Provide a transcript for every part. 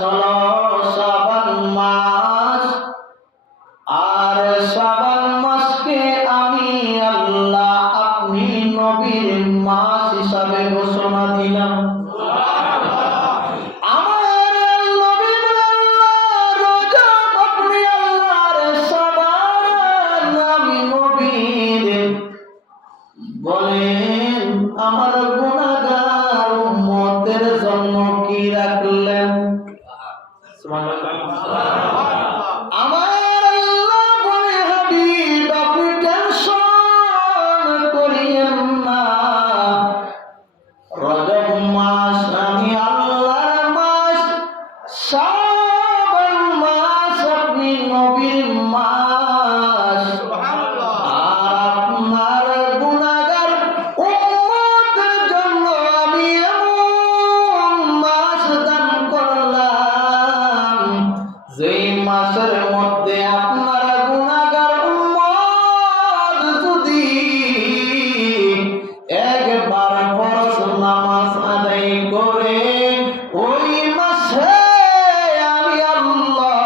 ষোলো শাবান মাস, আর শাবান মাসকে আমি আল্লাহ আপনি নবীর মাস হিসাবে ঘোষণা দিলাম। বলেন আমার গুনাহগার উম্মতের জন্য কি রাখলেন? আমার আল্লাহ বলে হাবিব আপনি টেনশন করিয়েন না, রজব মাস আমি আল্লাহর মাস, শাবান মাস আপনি নবীর মাস। মাসের মধ্যে আপনারা গুনাহগার উম্মত যদি একবার ফরজ নামাজ আদায় করে ওই মাসে আমি আল্লাহ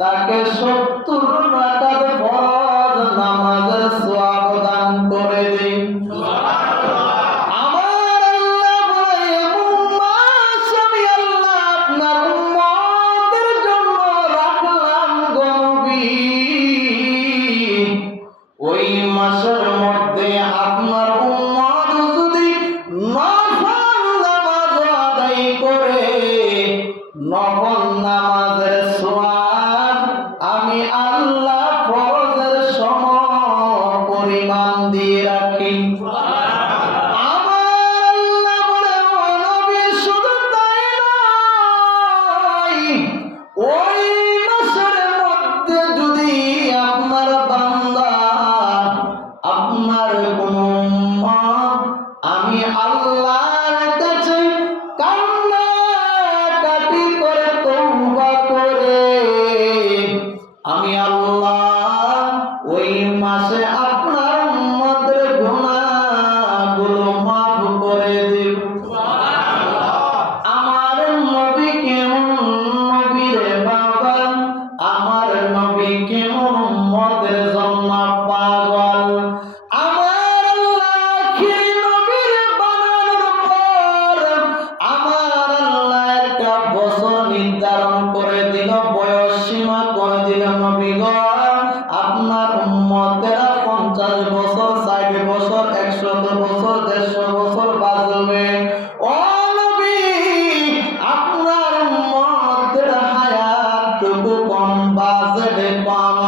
তাকে 70 রাকাত ফরজ নামাজের সওয়াব দান করে দেই। ওই মাসের মধ্যে আপনার উম্মত যদি নফল নামাজ আদায় করে নফল নামাজের সওয়াব আমি আল্লাহ ফরজের সম পরিমাণ দিয়ে রাখি। আমার আল্লাহ বলে ও নবী শুধু তাই নয়, ওই মাসের মধ্যে যদি আপনার বান্দা আপনার কোন উম্মত আমি আল্লাহর কাছে কান্নাকাটি করে তওবা করে আমি আল্লাহ ওই মাসে আপনার উম্মতের গুনাহগুলো মাফ করে দেব। আমার নবী কেমন নবী রে বাবা, আমার নবী কেমন উম্মতের জন্য পাগল। আমার আল্লাহ আখির নবীর বানানোর পর আমার আল্লাহ একটা বছর নির্ধারণ করে দিল, বয়স সীমা করে দিল। নবী গো আপনার উম্মতেরা 50 বছর, 60 বছর, 100 বছর, 150 বছর বাঁচবে। ও নবী আপনার উম্মতের হায়াতটুকু কম বাঁচবে কম।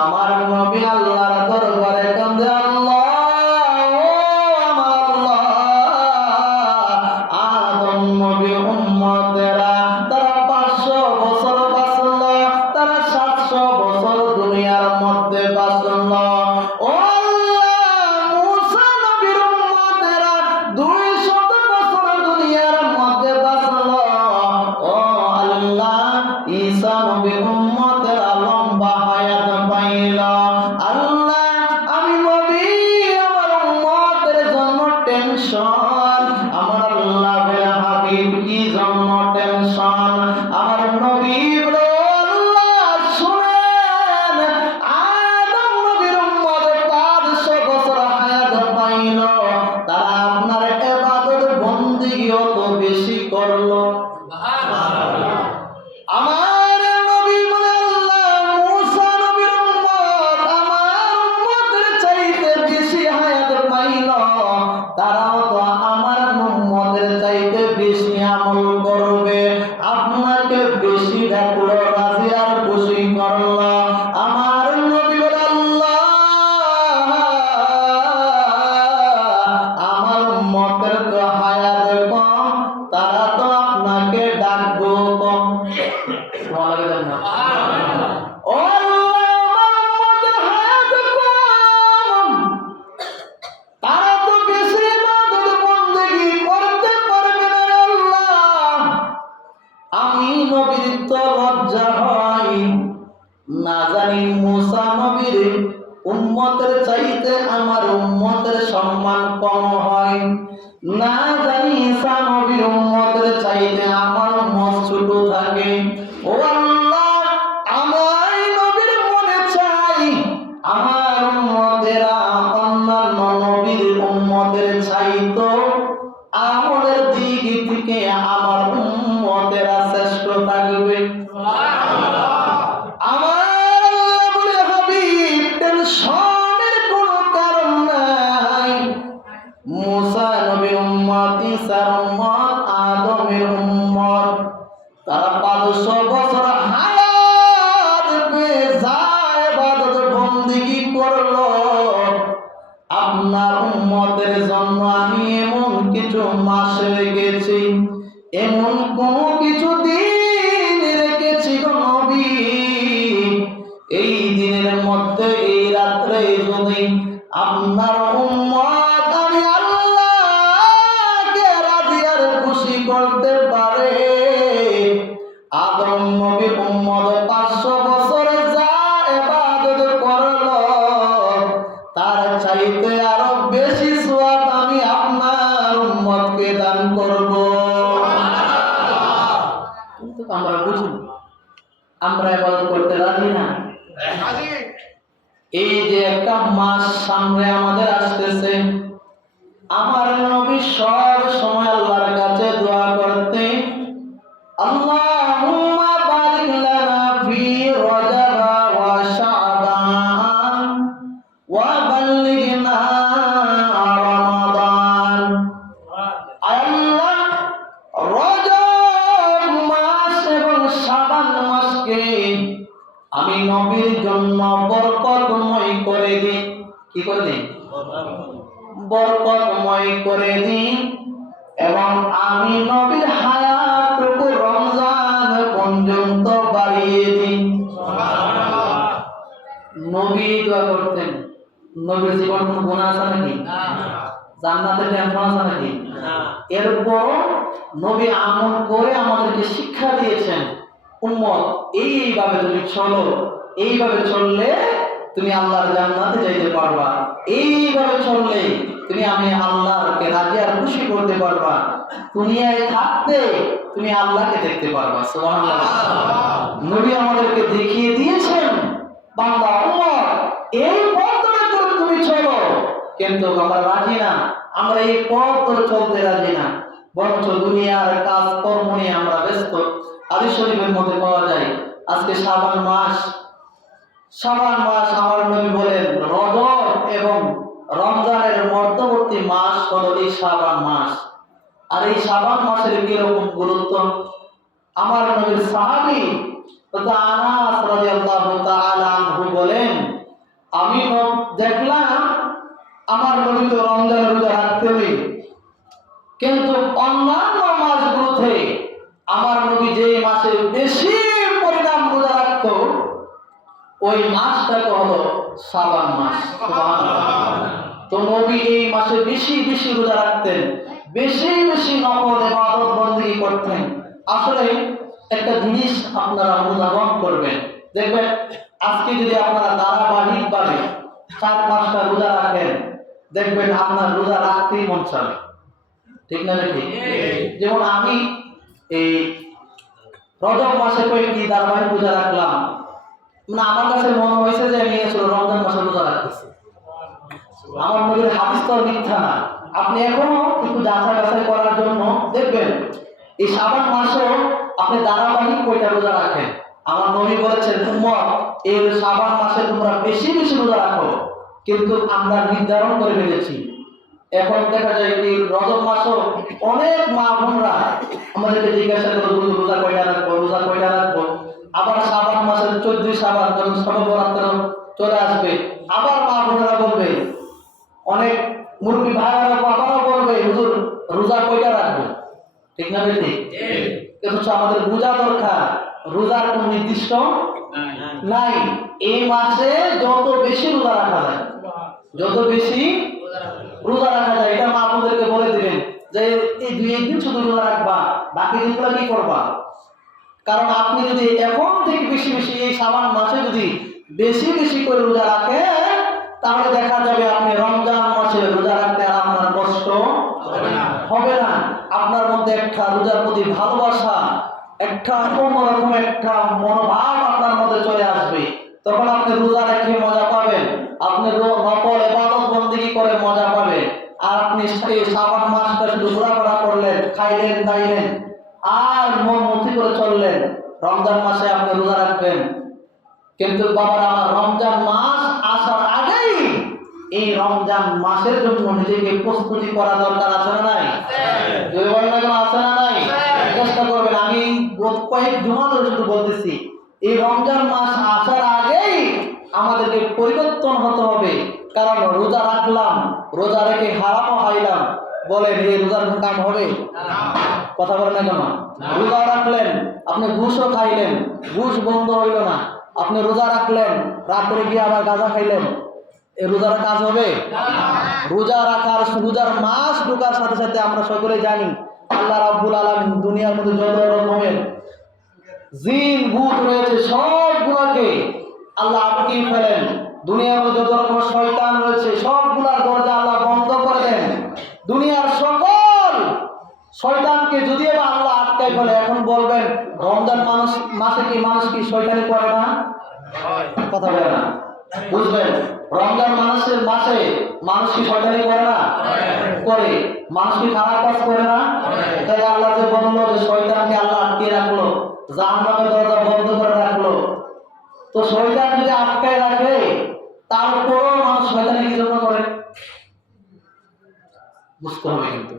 আমার নবী আল্লাহর দরবারে কান্দে, আল্লাহ ও আমার আল্লাহ, আদম নবীর উম্মতেরা তারা 500 বছর বাঁচল, তারা 700 বছর দুনিয়ার মধ্যে বাঁচল। ও আল্লাহ মুসা নবীর উম্মতেরা 200 বছর দুনিয়ার মধ্যে বাঁচল। ও আল্লাহ ঈসা নবীর উম্মতেরা লম্বা হায়াত পাইল। আল্লাহ আমি নবী আমার উম্মতের জন্য টেনশন। আমার আল্লাহ বলে হাবিব কি জন্য টেনশন? আমার নবী বলে আল্লাহ শুনেন, আদম নবীর উম্মত 500 বছর হায়াত পাইল, তারা আপনার ইবাদত বন্দেগী তো বেশি করলো। আমার নবী বলে আল্লাহ মুসা নবীর উম্মত আমার উম্মতের চাইতে বেশি হায়াত পাইল, তারাও তো আমার উম্মতের চাইতে বেশি আমল করবে, আপনাকে বেশি ডাকলো, রাজি আর খুশি করলো। আমার নবী বলে আল্লাহ আমার উম্মতের তো হায়াত কম, তারা তো আপনাকে ডাকবো কম। ও আল্লাহ আমার উম্মতের হায়াত কম, তারা তো বেশি ইবাদত বন্দেগী করতে পারবে না। আল্লাহ আমি নবীর তো লজ্জা হয়, না জানি মুসা নবীর উম্মতের চাইতে আমার উম্মতের সম্মান কম হয়, না জানি ঈসা নবীর উম্মতের চাইতে আমার উম্মত ছোট উম্মতের জন্য আমি এমন কিছু মাস রেখেছি, এমন কোন কিছু দিন রেখেছি গো নবী, এই দিনের মধ্যে এই রাত্রে যদি আপনার উম্মত আমি আল্লাহকে রাজি আর খুশি করতে পারে, আদম নবীর উম্মত 500 বছরে যা ইবাদত করলো তার চাইতে আরো বেশি সওয়াব আমি আপনার উম্মতকে দান করব। কিন্তু আমরা বুঝি আমরা ইবাদত করতে রাজি না। এই যে একটা মাস সামনে আমাদের আসতেছে, আমার নবী সব সময় আল্লাহর কাছে দোয়া করতেন, আল্লাহুম্মা বারিক লানা ফি রজব ওয়া শাবান ওয়া বাল্লিগনা রমাদান। আল্লাহ রজব মাস এবং শাবান মাসকে আমি নবীর জন্য বরকতময় করে দিই। কি করে দিই? বরকতময় করে দিই। এবং আমি নবীর হায়াতটুকু রমজান পর্যন্ত বাড়িয়ে দিই। নবী দোয়া করতেন। নবীর জীবন কোনো গুনাহ আছে নাকি? জান্নাতের টেনশন আছে নাকি? এরপর নবী আমল করে আমাদেরকে শিক্ষা দিয়েছেন, উম্মত এইভাবে তুমি চলো, এইভাবে চললে তুমি আল্লাহর জান্নাতে যাইতে পারবা, এইভাবে চললে তুমি আমি আল্লাহকে রাজি আর খুশি করতে পারবা, দুনিয়ায় থাকতে তুমি আল্লাহকে দেখতে পারবা। সুবহানাল্লাহ। নবী আমাদেরকে দেখিয়ে দিয়েছেন, বান্দা উম্মত এই পথ ধরে তুমি চলো, কিন্তু আমরা রাজি না, আমরা এই পথ ধরে চলতে রাজি না, বরঞ্চ দুনিয়ার কাজ কর্ম নিয়ে আমরা ব্যস্ত। হাদিস শরীফের মধ্যে পাওয়া যায়, আজকে শাবান মাস আমার নবী বলেন রজব এবং রমজানের মধ্যবর্তী মাস হলো এই শাবান মাস। আর এই শাবান মাসের কিরকম গুরুত্ব, আমার নবীর সাহাবী আনাস রাদিয়াল্লাহু তাআলা আনহু বলেন, আমি দেখলাম আমার নবী তো রমজানের রোজা রাখতেন, কিন্তু অন্যান্য মাসগুলোতে আমার নবী যে মাসে বেশি পরিমাণ রোজা রাখত ওই মাসটাকে হলো শাবান মাস। তো নবী এই মাসে বেশি বেশি রোজা রাখতেন, বেশি বেশি নফল ইবাদত বندگی করতেন। আসলে একটা জিনিস আপনারা অনুধাবন করবেন, দেখবেন আজকে যদি আপনারা ধারাবাহিকভাবে 4-5টা রোজা রাখেন, দেখবেন আপনার রোজা রাখতেই মন চাবে, ঠিক না নাকি? যেমন আমি এই রজব মাসে কয়েকটি ধারাবাহিক রোজা রাখলাম, মানে আমার কাছে মনে হয়েছে যে আমি আসলে রমজান মাসে রোজা রাখতেছি। আমার নবীর হাদিস তো মিথ্যা না, আপনি এখনো একটু যাচাই বাছাই করার জন্য দেখবেন এই শাবান মাসেও আপনি ধারাবাহিক কয়টা রোজা রাখেন। আমার নবী বলেছেন, উম্মত এই শাবান মাসে তোমরা বেশি বেশি রোজা রাখো, কিন্তু আমরা নির্ধারণ করে ফেলেছি। এখন দেখা যায় এই রজব মাসও অনেক মা বোনরা আমাদেরকে জিজ্ঞাসা করে রোজা কয়টা রাখবো, রোজা কয়টা রাখবো। আবার শাবান মাসের 14 শাবান যখন শবে বরাত চলে আসবে, আবার মা বোনেরা বলবে, অনেক মুরব্বী ভাইরা আবারও বলবে, হুজুর রোজা কয়টা রাখবো, ঠিক না বেঠিক? কিন্তু আমাদের বোঝা দরকার রোজার কোন নির্দিষ্ট নাই। এই মাসে যত বেশি রোজা রাখা যায়, যত বেশি রোজা রাখা যায়, এটা মা বোনদেরকে বলে দিবেন যে এই 2-1 দিন শুধু রোজা রাখবা, বাকি দিনগুলো কি করবা। কারণ আপনি যদি এখন থেকে বেশি বেশি এই শাবান মাসে যদি বেশি বেশি করে রোজা রাখেন, তাহলে দেখা যাবে আপনি রমজান মাসে রোজা রাখতে আর আপনার কষ্ট হবে না। আপনার মধ্যে একটা রোজার প্রতি ভালোবাসা, একটা অন্যরকম একটা মনোভাব আপনার মধ্যে চলে আসবে। তখন আপনি রোজা রেখে মজা পাবেন, আপনি নফল ইবাদত বندگی করে মজা পাবেন। আর আপনি এই শাবান মাসটা শুধু ঘোরাফেরা করলেন, খাইলেন দাইলেন আর মন মতি করে চললেন, রমজান মাসে আপনি রোজা রাখবেন। কিন্তু বাবারা, আমার রমজান মাস আসার আগেই এই রমজান মাসের জন্য নিজেকে প্রস্তুতি করা দরকার, আছে না নাই? আছে না নাই? চেষ্টা করবেন। আমি কয়েক জুমা ধরে শুধু বলতেছি, এই রমজান মাস আসার আগেই আমাদেরকে পরিবর্তন হতে হবে, কারণ রোজা রাখলাম, রোজা রেখে হারামও খাইলাম, বলেন এই রোজার কাম হবে? কথা বলেন না কেন? রোজা রাখলেন, আপনি ঘুষও খাইলেন, ঘুষ বন্ধ হইল না, আপনি রোজা রাখলেন, রাত্রে গিয়ে আবার গাঁজা খাইলেন, এই রোজার কাজ হবে? রোজা রাখার, রোজার মাস ঢোকার সাথে সাথে আমরা সকলে জানি আল্লাহ রাব্বুল আলামিন দুনিয়ার মধ্যে যত রকমের জিন ভূত রয়েছে সবগুলোকে আল্লাহ আটকিয়ে ফেলেন। দুনিয়ার মধ্যে যত রকমের শয়তান রয়েছে সবগুলার দরজা আল্লাহ বন্ধ করে দেন। দুনিয়ার সকল শয়তানকে যদি আল্লাহ আটকাই ফেলে। এখন বলবেন রমজান মাসে কি মানুষ কি শয়তানি করে না? কথা বলে না, বুঝবেন? রমজান মাসে মানুষ কি শয়তানি করে না? করে। মানুষ কি খারাপ কাজ করে না? তাই আল্লাহ যে বললো যে শয়তানকে আল্লাহ আটকে রাখলো, জাহান্নামের দরজা বন্ধ করে রাখলো, তো শয়তান যদি আটকায় রাখে তারপরও মানুষ শয়তানি কি জন্য করে? বুঝতে হবে কিন্তু।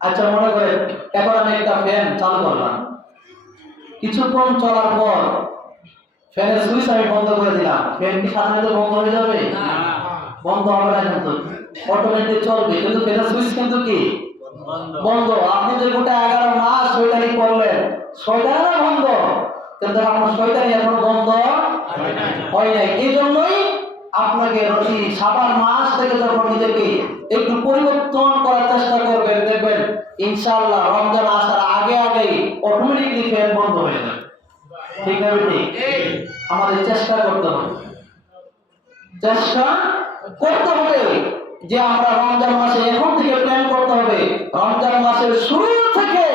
আচ্ছা মনে করেন এখন আমি একটা ফ্যান চালু করলাম, কিছুক্ষণ চলার পর ফ্যানের সুইচ আমি বন্ধ করে দিলাম, ফ্যান কি সাথে সাথে বন্ধ হয়ে যাবে? বন্ধ হবে না, কিন্তু অটোমেটিক চলবে, কিন্তু ফ্যানের সুইচ কিন্তু কি বন্ধ। আপনি যে গোটা 11 মাস শয়তানি করলেন, শয়তানি বন্ধ, কিন্তু আপনার শয়তানি এখন বন্ধ হয় নাই। এই জন্যই আপনাকে শাবান মাস থেকে যখন নিজেকে একটু পরিবর্তন করার চেষ্টা করবেন, দেখবেন ইনশাআল্লাহ রমজান আসার আগে আগেই অটোমেটিকলি ফ্যান বন্ধ হয়ে যাবে। ঠিক আছে? ঠিক। আমাদের চেষ্টা করতে হবে, চেষ্টা করতে হবে যে আমরা রমজান মাসে এখন থেকে প্ল্যান করতে হবে। রমজান মাসের শুরু থেকে,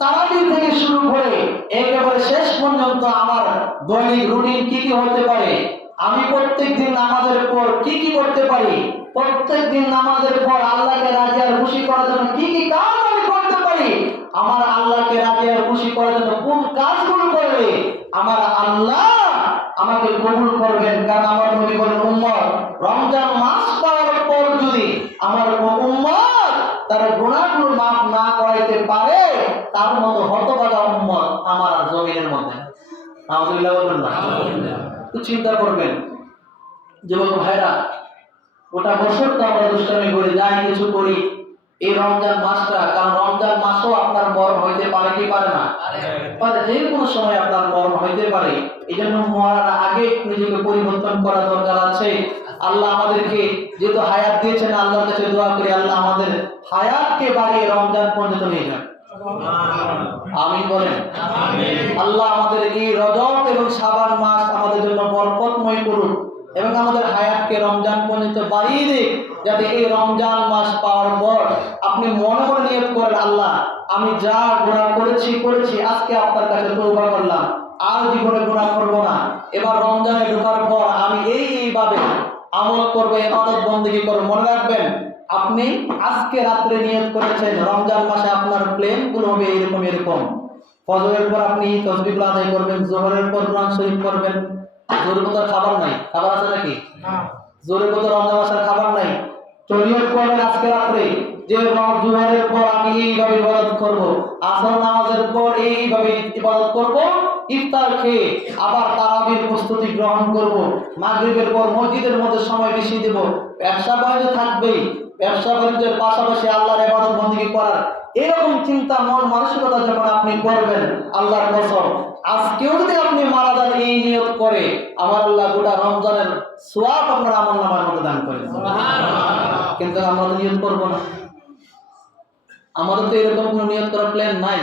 তারাবি থেকে শুরু করে একেবারে শেষ পর্যন্ত আমার দৈনিক রুটিন কি কি হতে পারে, আমি প্রত্যেকদিন নামাজের পর কি কি করতে পারি, প্রত্যেকদিন নামাজের পর আল্লাহকে রাজি আর খুশি করার জন্য কি কি কাজ আমি করতে পারি, আমার আল্লাহকে রাজি আর খুশি করার জন্য কোন কাজগুলো করলে আমার আল্লাহ আমাকে কবুল করবেন। কারণ আমার নবী বলেন উম্মত রমজান মাস পাওয়ার পর যদি আমার উম্মত তার গুনাহগুলো মাফ না করাইতে পারে, তার মতো হতভাগা উম্মত আমার জমিনের মধ্যে। আলহামদুলিল্লাহ বলবেন না? তো চিন্তা করবেন যুবক ভাইরা, ওটা বছর তো আমরা দুষ্টামি করি, যাই কিছু করি এই রমজান মাসটা, কারণ রমজান মাসও আপনার মরণ হইতে পারে কি পারে না? পারে, যে কোনো সময় আপনার মরণ হইতে পারে। এই জন্য মরার আগে নিজেকে পরিবর্তন করা দরকার আছে। আল্লাহ আমাদেরকে যেহেতু হায়াত দিয়েছেন, আল্লাহর কাছে দোয়া করি আল্লাহ আমাদের হায়াতকে বাড়িয়ে রমজান পর্যন্ত নিয়ে যান। আমিন বলেন। আল্লাহ আমাদের এই রজব এবং শাবান মাস আমাদের জন্য বরকতময় করুন এবং আমাদের হায়াতকে রমজান পর্যন্ত বাড়িয়ে দিক, যাতে এই রমজান মাস পাওয়ার পর আপনি মনে মনে নিয়ত করেন আল্লাহ আমি যা গুনাহ করেছি আজকে আপনার কাছে তওবা করলাম, আর জীবনে গুনাহ করব না। এবার রমজানে ঢোকার পর আমি এইভাবে আমল করব, ইবাদত বন্দেগী করব। মনে রাখবেন আপনি আজকে রাত্রে নিয়ত করেছেন রমজান মাসে আপনার প্ল্যান গুলো হবে এরকম। ফজরের পর আপনি তাসবিহ আদায় করবেন, যোহরের পর কোরআন শরীফ করবেন। জোরের মতো খাবার নাই, খাবার আছে নাকি? জোরের মতো রমজান মাসের খাবার নাই। নিয়ত করবেন আজকে রাত্রে যে জোহরের পর আমি এইভাবে ইবাদত করব, আসর নামাজের পর এইভাবে ইবাদত করব, ইফতার খেয়ে আবার তারাবির প্রস্তুতি গ্রহণ করব, মাগরিবের পর মসজিদের মধ্যে সময় বেশি দেব। ব্যবসা বাণিজ্য থাকবেই, ব্যবসা বাণিজ্যের পাশাপাশি আল্লাহর ইবাদত বন্দেগী করার এরকম চিন্তা মন মানসিকতা যখন আপনি করবেন, আল্লাহর কসম আজকেও যদি আপনি মারা যান এই নিয়ত করে, আমার আল্লাহ গোটা রমজানের সওয়াব আপনার আমলনামার মধ্যে দান করেন। কিন্তু আমরা তো নিয়ত করব না, আমাদের তো এরকম কোনো নিয়ত করার প্ল্যান নাই।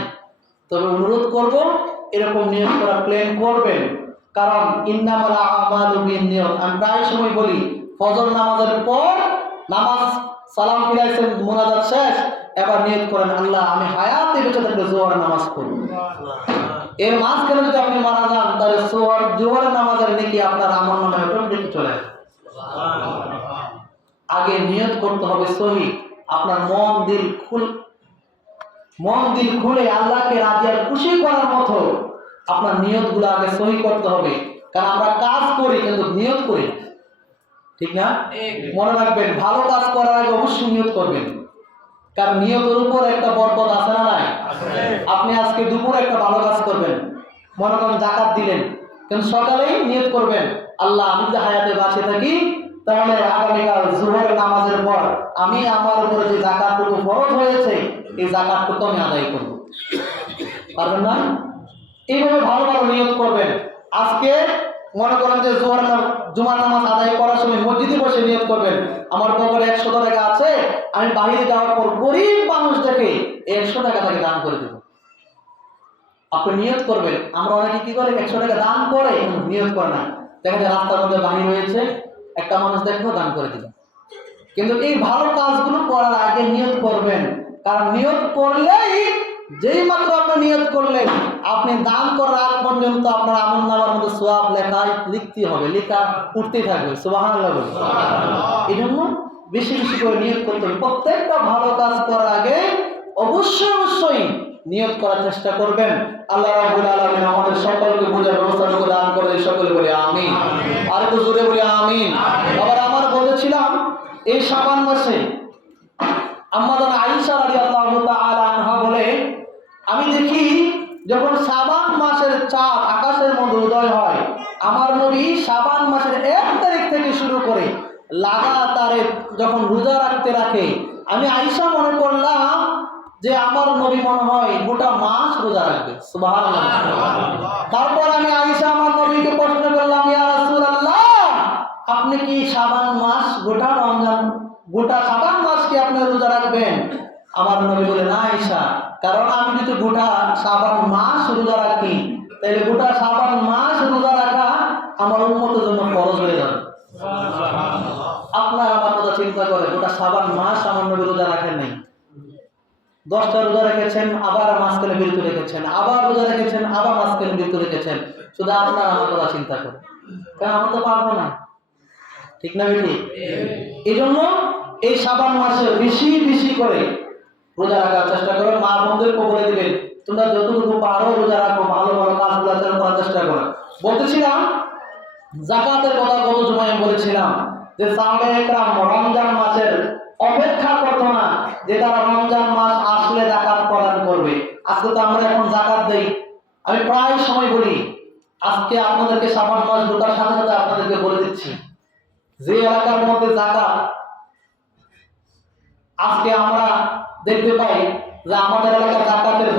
তবে অনুরোধ করব এরকম নিয়ত করার প্ল্যান করবেন, কারণ ইন্নামাল আমালু বিন্নিয়াত। আমি প্রায় সময় বলি ফজর নামাজের পর নামাজ সালাম ফিরাইছেন, মুনাজাত শেষ, এবার নিয়ত করেন আল্লাহ আমি হায়াতে বেঁচে থাকলে জোহরের নামাজ পড়ব। এর মাঝখানে যদি আপনি মারা যান তাহলে জোহরের নামাজের নেকি আপনার আমলনামায় অটোমেটিক চলে আসবে। আগে নিয়ত করতে হবে সহি, আপনার মন দিল খুলে আল্লাহকে রাজি আর খুশি করার মতো আপনার নিয়তগুলো আগে সহি করতে হবে। কারণ আমরা কাজ করি কিন্তু নিয়ত করি না, ঠিক না? মনে রাখবেন ভালো কাজ করার আগে অবশ্যই নিয়ত করবেন, কারণ নিয়তের উপর একটা বরকত আছে না নাই? আপনি আজকে দুপুরে একটা ভালো কাজ করবেন, মনে করেন যাকাত দিলেন, কিন্তু সকালেই নিয়ত করবেন আল্লাহ আমি যদি হায়াতে বাঁচে থাকি তাহলে আগামীকাল জোহর নামাজের পর আমি আমার উপরে যে যাকাতটুকু ফরজ হয়েছে এই যাকাতটুকু আমি আদায় করব। পারবেন না? এইভাবে ভালো ভালো নিয়ত করবেন। আজকে মনে করেন যে জুমার নামাজ আদায় করার সময় মসজিদে বসে নিয়ত করবেন, আমার পকেটে 100 টাকা আছে, আমি বাইরে যাওয়ার পর গরিব মানুষ দেখে 100 টাকা তাকে দান করে দেব। আপনি নিয়ত করবেন। আমরা অনেকে কি করে 100 টাকা দান করে নিয়ত করে না। দেখা যায় রাস্তার মধ্যে বাহির হয়েছে, একটা মানুষ দেখলো দান করে দিল। কিন্তু এই ভালো কাজগুলো করার আগে নিয়ত করবেন, কারণ নিয়ত করলেই যেই মাত্র আপনি নিয়ত করলেন আপনি দান করার আগ পর্যন্ত আপনার আমলনামার মধ্যে সওয়াব লিখতে হবে, লেখা উঠতেই থাকবে। সুবহানাল্লাহ। এই জন্য বেশি বেশি করে নিয়ত করতে হবে। প্রত্যেকটা ভালো কাজ করার আগে অবশ্যই নিয়ত করার চেষ্টা করবেন। আল্লাহ রাব্বুল আলামিন আমাদের সকলকে বোঝার ব্যবস্থা দান করে। সকলে বলি আমিন। আর একটু জোরে বলি আমিন। আবার আমার বলেছিলাম এই শাবান মাসে আম্মা জান আয়েশা রাদিয়াল্লাহু তাআলা আনহা বলে, আমি দেখি যখন শাবান মাসের চাঁদ আকাশের মধ্যে উদয় হয়, আমার নবী শাবান মাসের 1 তারিখ থেকে শুরু করে লাগাতারে যখন রোজা রাখে, আমি আয়েশা মনে করলাম যে আমার নবী মনে হয় গোটা মাস রোজা রাখবে। সুবহানাল্লাহ। তারপর আমি আয়েশা আমার নবীকে প্রশ্ন করলাম, ইয়া রাসূলুল্লাহ, আপনি কি শাবান মাস গোটা শাবান মাস কি আপনি রোজা রাখবেন? আমার নবী বলে, না আয়েশা, কারণ আমি যদি গোটা শাবান মাস রোজা রাখি তাহলে গোটা শাবান মাস রোজা রাখা আমার উম্মতের জন্য ফরজ হয়ে যাবে। আপনার আমার কথা চিন্তা করে গোটা শাবান মাস আমার নবী রোজা রাখেন নাই। 10টা রোজা রেখেছেন, আবার মাঝখানে বিরতি রেখেছেন, আবার রোজা রেখেছেন, আবার মাঝখানে বিরতি রেখেছেন। শুধু আপনার আমার কথা চিন্তা করে, কারণ আমরা তো পারবো না। ঠিক না বেটি? এই জন্য এই শাবান মাসে বেশি বেশি করে রোজা রাখার চেষ্টা করো। মা বোনদেরকে বলে দিবেন, তোমরা যতটুকু পারো রোজা রাখো, ভালো ভালো কাজগুলো করার চেষ্টা করো। বলতেছিলাম যাকাতের কথা গত জুমায় বলেছিলাম যে সাহাবায়ে কেরাম রমজান মাসের অপেক্ষা করতো না যে তারা রমজান মাস আসলে যাকাত প্রদান করবে। আজকে তো আমরা এখন যাকাত দেই। আমি প্রায় সময় বলি, আজকে আপনাদেরকে শাবান মাস ঢোকার সাথে সাথে আপনাদেরকে বলে দিচ্ছি, যে এলাকার মধ্যে যাকাত আজকে আমরা দেখতে পাই যে আমাদের এলাকার যাকাতের